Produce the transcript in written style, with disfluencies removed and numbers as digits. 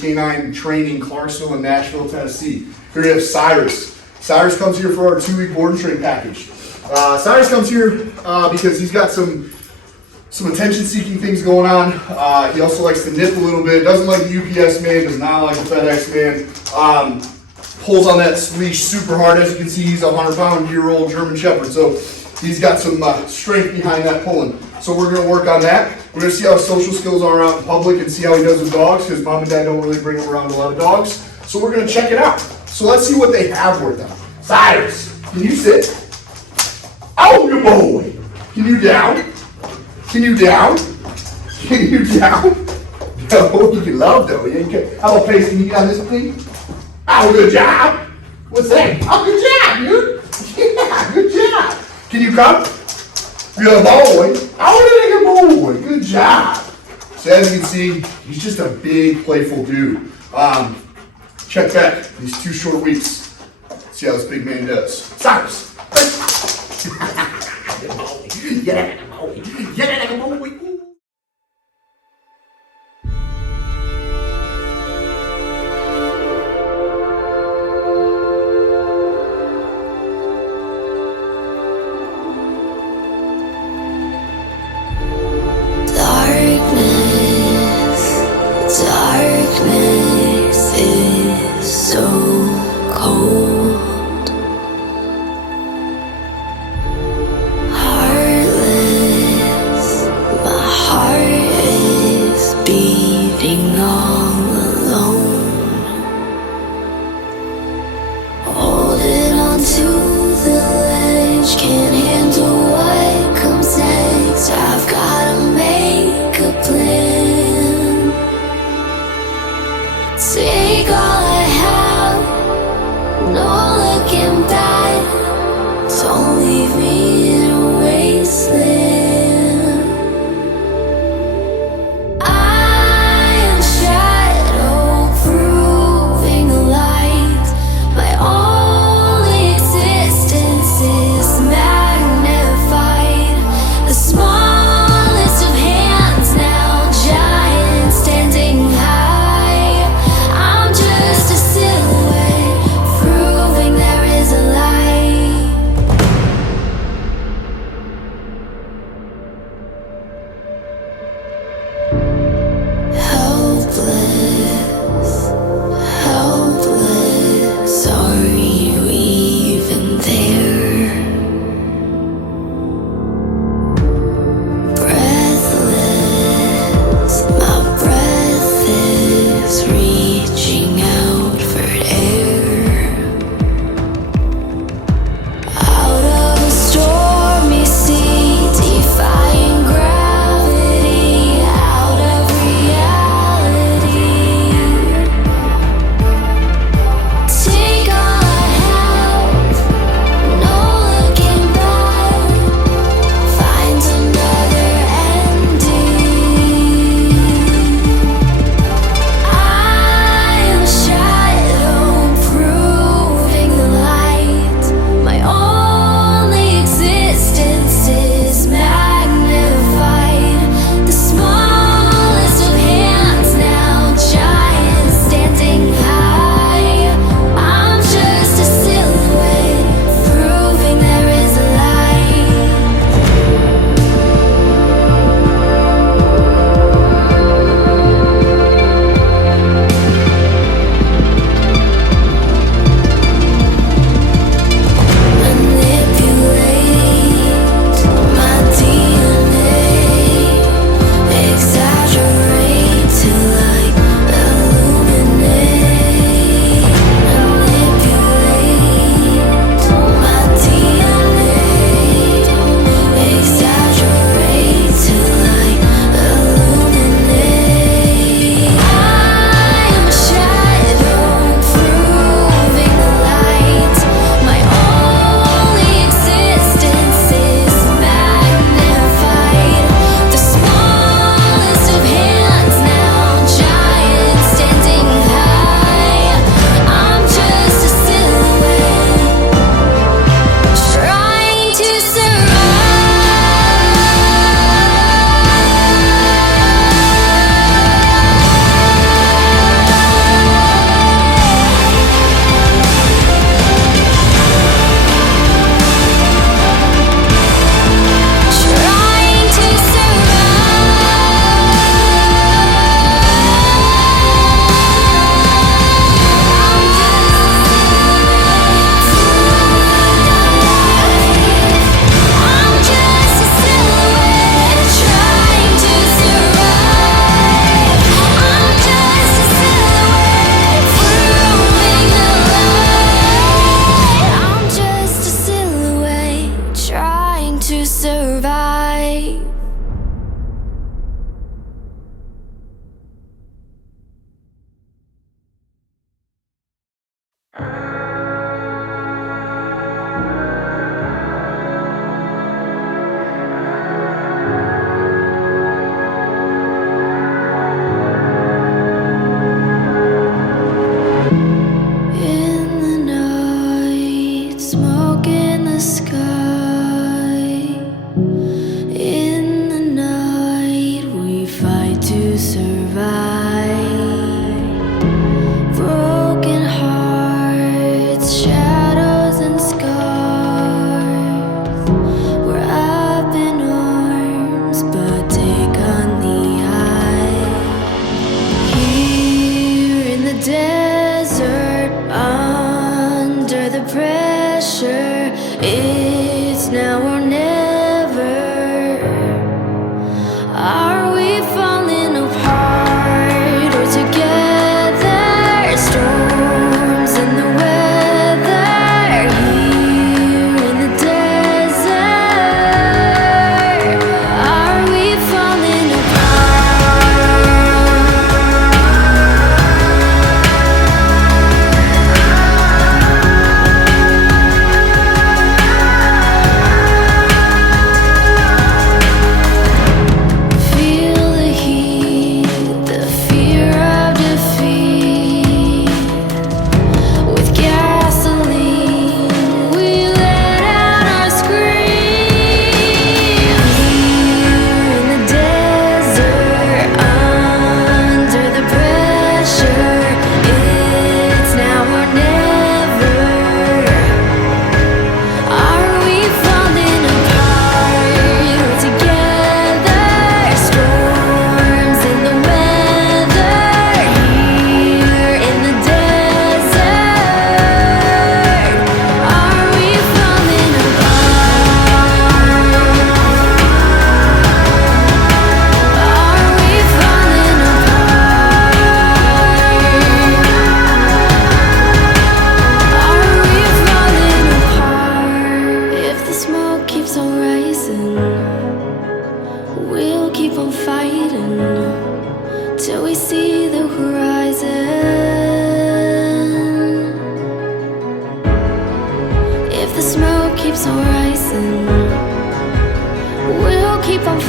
K9 Training, Clarksville and Nashville, Tennessee. Here you have Cyrus. Cyrus comes here for our 2-week board and train package. Cyrus comes here because he's got some attention-seeking things going on. He also likes to nip a little bit. Doesn't like the UPS man, does not like the FedEx man. Pulls on that leash super hard. As you can see, he's a 100-pound-year-old German Shepherd, so he's got some strength behind that pulling. So we're going to work on that. We're going to see how his social skills are out in public and see how he does with dogs, because mom and dad don't really bring him around a lot of dogs. So we're going to check it out. So let's see what they have with them. Cyrus, can you sit? Oh, good boy. Can you down? Can you down? Can you down? No, you can love though. Yeah, you can. How about face? Can you get on this thing? Oh, good job. What's that? Oh, good job, dude. Yeah, good job. Can you come? Good boy. Oh, good boy. Good job. So as you can see, he's just a big, playful dude. Check back these 2 short weeks. See how this big man does. Cyrus. Good boy. Yeah, boy. Yeah, boy. Darkness is so cold, heartless, my heart is beating all alone, holding on to the ledge, can't handle what comes next, I've gotta make a plan. Take all I have, no looking back. Don't leave me in a wasteland. I am shadow proving the light. My only existence is magnified. The smallest of hands now, giant standing high. sky. In the night, we fight to survive. Broken hearts, shadows and scars. We're up in arms, but take on the eye. Here in the desert, under the pressure, it's now or never. Are we falling apart or together? Storms in the weather, here in the desert. Are we falling Feel the heat, the fear of defeat. With gasoline, we let out our scream. Here in the desert, under the pressure, it's now or never. Are we falling apart or together? Storms in the weather, here in the desert. Are we falling apart? Are we falling apart? Are we falling apart? If the smoke keeps on rising, we'll keep on fighting till we see the horizon. If the smoke keeps on rising, we'll keep on